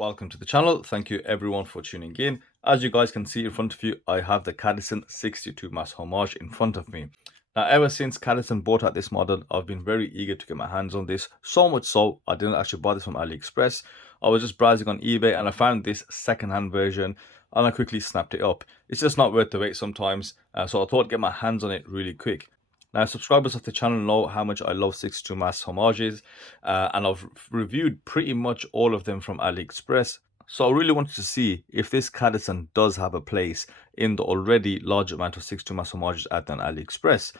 Welcome to the channel. Thank you everyone for tuning in. As you guys can see in front of you, I have the Cadisen 62Mas Homage in front of me. Now, ever since Cadisen brought out this model, I've been very eager to get my hands on this. So much so, I didn't actually buy this from AliExpress. I was just browsing on eBay and I found this second-hand version and I quickly snapped it up. It's just not worth the wait sometimes, so I thought I'd get my hands on it really quick. Now, subscribers of the channel know how much I love 62Mas Homages, and I've reviewed pretty much all of them from AliExpress. So I really wanted to see if this Cadisen does have a place in the already large amount of 62Mas Homages out on AliExpress.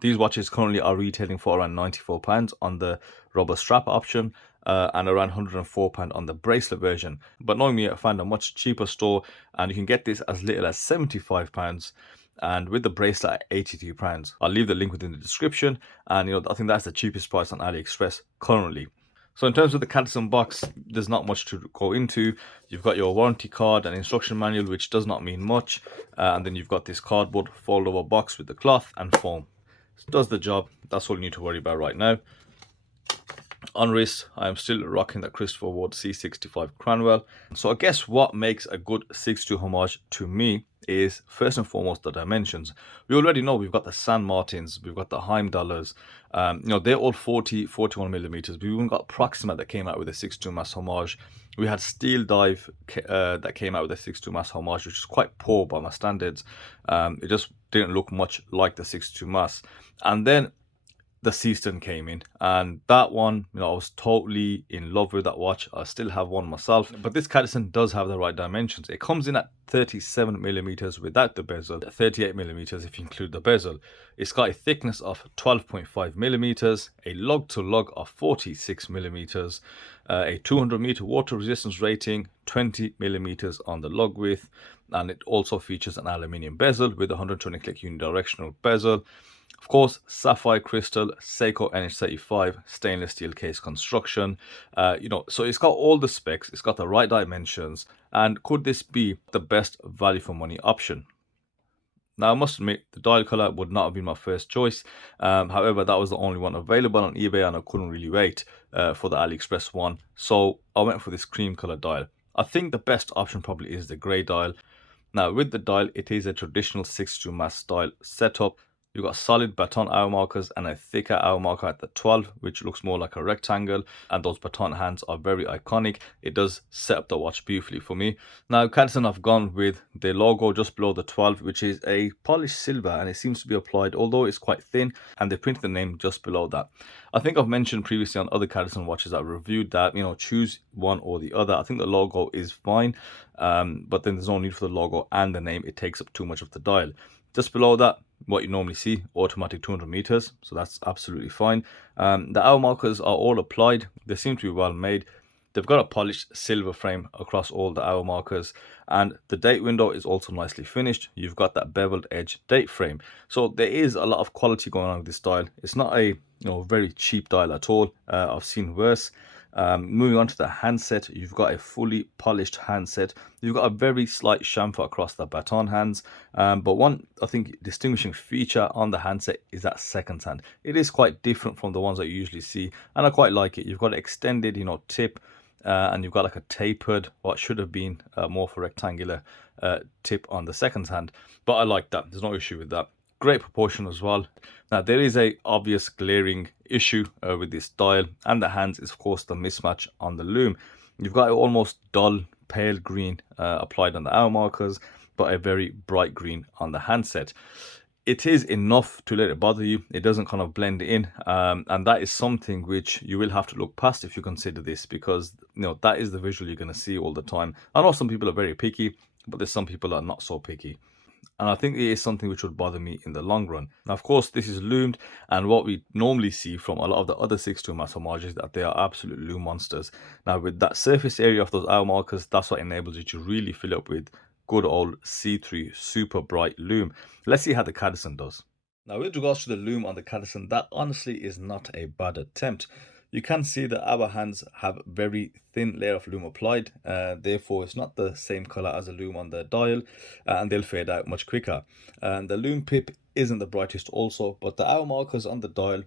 These watches currently are retailing for around £94 on the rubber strap option and around £104 on the bracelet version. But knowing me, I found a much cheaper store and you can get this as little as £75 and with the bracelet at £83. I'll leave the link within the description, and I think that's the cheapest price on AliExpress currently. So in terms of the Cadisen box, there's not much to go into. You've got your warranty card and instruction manual, which does not mean much, and then you've got this cardboard foldable box with the cloth and foam. It does the job. That's all you need to worry about right now. On wrist, I am still rocking the Christopher Ward C65 Cranwell. So I guess what makes a good 62 homage to me is first and foremost the dimensions. We already know we've got the San Martins, we've got the Heimdallers. They're all 41 millimeters. We even got Proxima that came out with a 62 Mas Homage. We had Steel Dive that came out with a 62 Mas Homage, which is quite poor by my standards. It just didn't look much like the 62 Mas. And then the Seestern came in, and that one, I was totally in love with that watch. I still have one myself, but this Cadisen does have the right dimensions. It comes in at 37 millimeters without the bezel, 38 millimeters if you include the bezel. It's got a thickness of 12.5 millimeters, a lug to lug of 46 millimeters, a 200-meter water resistance rating, 20 millimeters on the lug width, and it also features an aluminium bezel with 120 click unidirectional bezel. Of course, sapphire crystal, Seiko NH35 stainless steel case construction. So it's got all the specs, it's got the right dimensions, and could this be the best value for money option? Now, I must admit, the dial color would not have been my first choice. However, that was the only one available on eBay, and I couldn't really wait for the AliExpress one. So I went for this cream color dial. I think the best option probably is the gray dial. Now, with the dial, it is a traditional 62 Mas style setup. You've got solid baton hour markers and a thicker hour marker at the 12, which looks more like a rectangle, and those baton hands are very iconic. It does set up the watch beautifully for me. Now, Cadisen have gone with the logo just below the 12, which is a polished silver, and it seems to be applied, although it's quite thin, and they printed the name just below that. I think I've mentioned previously on other Cadisen watches I've reviewed that, choose one or the other. I think the logo is fine, but then there's no need for the logo and the name. It takes up too much of the dial. Just below that, what you normally see, automatic 200 meters, so that's absolutely fine. The hour markers are all applied. They seem to be well made. They've got a polished silver frame across all the hour markers, and the date window is also nicely finished. You've got that beveled edge date frame, so there is a lot of quality going on with this dial. It's not a very cheap dial at all. I've seen worse. Moving on to the handset, you've got a fully polished handset. You've got a very slight chamfer across the baton hands, but one I think distinguishing feature on the handset is that second hand. It is quite different from the ones that you usually see, and I quite like it. You've got an extended tip, and you've got like a tapered, what should have been more of a rectangular tip on the second hand, but I like that. There's no issue with that. Great proportion as well. Now, there is a obvious glaring issue with this dial and the hands is of course the mismatch on the lume. You've got almost dull pale green applied on the hour markers, but a very bright green on the handset. It is enough to let it bother you. It doesn't kind of blend in, and that is something which you will have to look past if you consider this, because that is the visual you're going to see all the time. I know some people are very picky, but there's some people that are not so picky. And I think it is something which would bother me in the long run. Now, of course, this is lumed, and what we normally see from a lot of the other 62 Mas Homages is that they are absolute lume monsters. Now, with that surface area of those hour markers, that's what enables you to really fill up with good old see-through, super bright lume. Let's see how the Cadisen does. Now, with regards to the lume on the Cadisen, that honestly is not a bad attempt. You can see that our hands have very thin layer of lume applied, therefore it's not the same color as the lume on the dial, and they'll fade out much quicker. And the lume pip isn't the brightest also, but the hour markers on the dial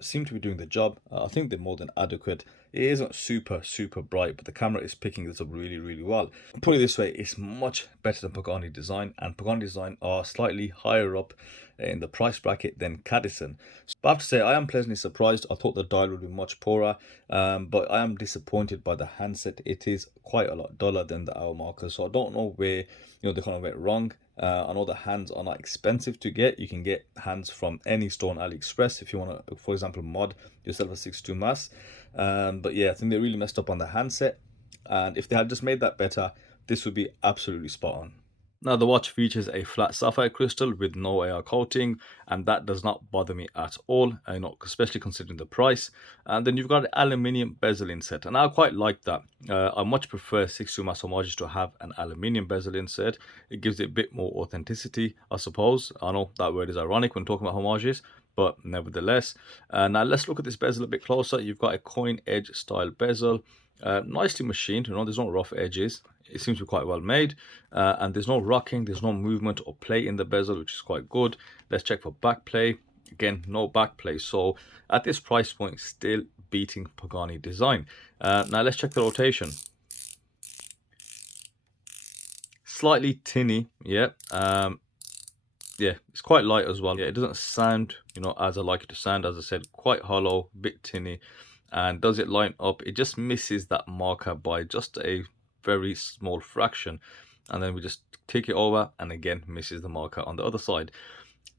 seem to be doing the job. I think they're more than adequate. It isn't super bright, but the camera is picking this up really well. Put it this way, it's much better than Pagani Design, and Pagani Design are slightly higher up in the price bracket than Cadisen. But I have to say, I am pleasantly surprised. I thought the dial would be much poorer, but I am disappointed by the handset. It is quite a lot duller than the hour marker, so I don't know where they kind of went wrong. I know the hands are not expensive to get. You can get hands from any store on AliExpress if you want to, for example, mod yourself a 62Mas. But yeah, I think they really messed up on the handset. And if they had just made that better, this would be absolutely spot on. Now, the watch features a flat sapphire crystal with no AR coating, and that does not bother me at all, especially considering the price. And then you've got an aluminium bezel inset, and I quite like that. I much prefer 62Mas Homages to have an aluminium bezel inset. It gives it a bit more authenticity, I suppose. I know that word is ironic when talking about homages, but nevertheless. Now, let's look at this bezel a bit closer. You've got a coin edge style bezel. Nicely machined, there's no rough edges. It seems to be quite well made, and there's no rocking, there's no movement or play in the bezel, which is quite good. Let's check for back play. Again, no back play, so at this price point, still beating Pagani Design. Now let's check the rotation. Slightly tinny, yeah. Yeah, it's quite light as well. Yeah, it doesn't sound as I like it to sound. As I said, quite hollow, bit tinny. And does it line up? It just misses that marker by just a very small fraction, and then we just take it over and again misses the marker on the other side.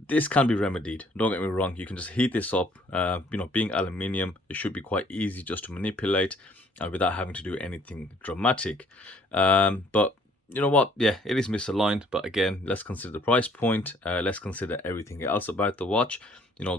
This can be remedied, don't get me wrong. You can just heat this up. Being aluminium, it should be quite easy just to manipulate without having to do anything dramatic. But you know what, yeah, it is misaligned, but again, let's consider the price point. Let's consider everything else about the watch.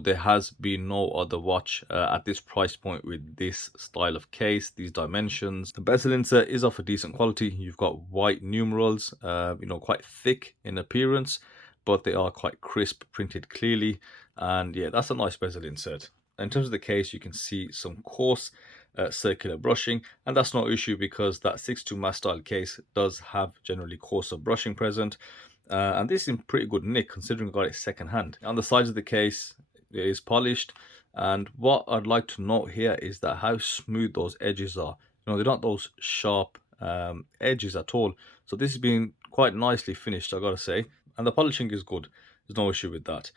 There has been no other watch at this price point with this style of case, these dimensions. The bezel insert is of a decent quality. You've got white numerals, quite thick in appearance, but they are quite crisp, printed clearly. And yeah, that's a nice bezel insert. In terms of the case, you can see some coarse circular brushing, and that's no issue because that 62Mas style case does have generally coarser brushing present. And this is in pretty good nick considering I got it second hand. On the sides of the case, it is polished, and what I'd like to note here is that how smooth those edges are. They're not those sharp edges at all. So this has been quite nicely finished, I gotta say, and the polishing is good. There's no issue with that.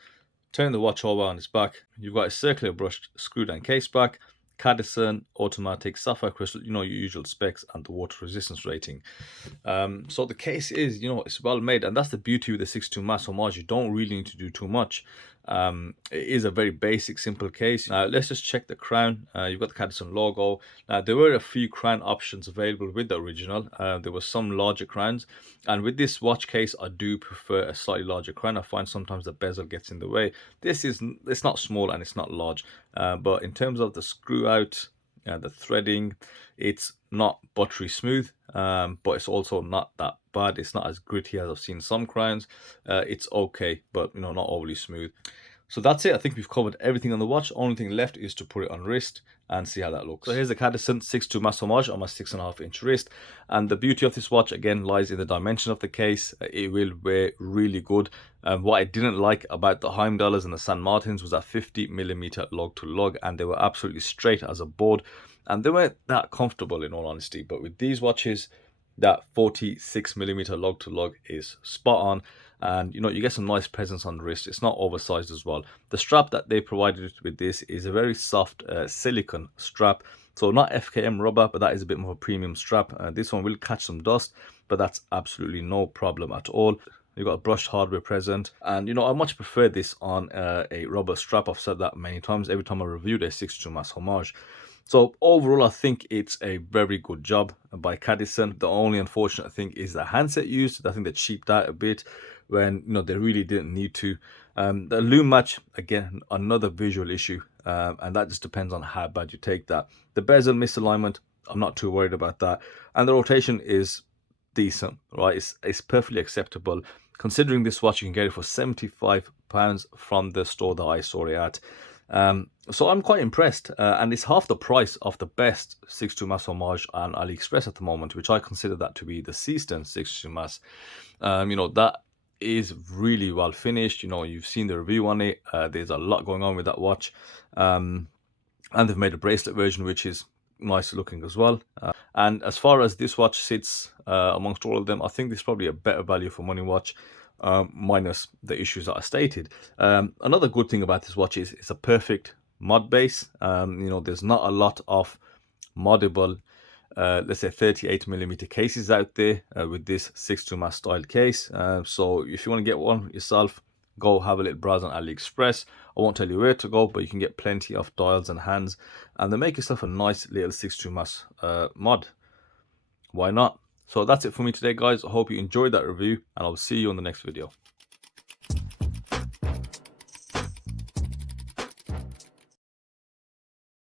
Turning the watch over on its back, you've got a circular brushed screw down case back, Cadisen, automatic, sapphire crystal, your usual specs, and the water resistance rating. So the case is, it's well made, and that's the beauty with the 62Mas Homage. You don't really need to do too much. It is a very basic, simple case. Let's just check the crown. You've got the Cadisen logo. There were a few crown options available with the original. There were some larger crowns, and with this watch case, I do prefer a slightly larger crown. I find sometimes the bezel gets in the way. It's not small and it's not large, but in terms of the screw out, the threading, it's not buttery smooth, but it's also not that bad. It's not as gritty as I've seen some crowns. It's okay, but not overly smooth. So that's it. I think we've covered everything on the watch. Only thing left is to put it on wrist and see how that looks. So here's the Cadisen 62Mas Homage on my 6.5-inch wrist. And the beauty of this watch, again, lies in the dimension of the case. It will wear really good. What I didn't like about the Heimdallers and the San Martins was that 50mm lug to lug, and they were absolutely straight as a board. And they weren't that comfortable, in all honesty. But with these watches, that 46mm lug to lug is spot on. And you get some nice presence on the wrist. It's not oversized as well. The strap that they provided with this is a very soft silicone strap, so not FKM rubber, but that is a bit more of a premium strap. This one will catch some dust, but that's absolutely no problem at all. You've got brushed hardware present, and I much prefer this on a rubber strap. I've said that many times every time I reviewed a 62Mas Homage. So overall, I think it's a very good job by Cadisen. The only unfortunate thing is the handset used. I think they cheaped out a bit when they really didn't need to. The lume match, again, another visual issue, and that just depends on how bad you take that. The bezel misalignment, I'm not too worried about that, and the rotation is decent, right? It's perfectly acceptable. Considering this watch, you can get it for £75 from the store that I saw it at. So I'm quite impressed, and it's half the price of the best 62Mas Homage on AliExpress at the moment, which I consider that to be the Seestern 62Mas. That is really well finished. You know, you've seen the review on it. There's a lot going on with that watch. And they've made a bracelet version, which is nice looking as well. And as far as this watch sits amongst all of them, I think this is probably a better value for money watch, minus the issues that I stated. Another good thing about this watch is it's a perfect mod base. You know, there's not a lot of moddable, let's say 38mm cases out there with this 62Mas style case. So if you want to get one yourself, go have a little browse on AliExpress. I won't tell you where to go, but you can get plenty of dials and hands, and they make yourself a nice little 62Mas mod. Why not? So that's it for me today, guys. I hope you enjoyed that review, and I'll see you on the next video.